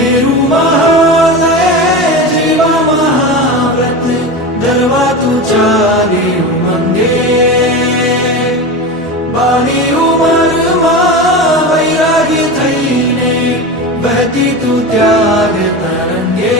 मेरू महालय जीवा महाव्रत धरवा तू चाली उमंगे बाली उमर वैरागी थईने बहती तू त्याग तरंगे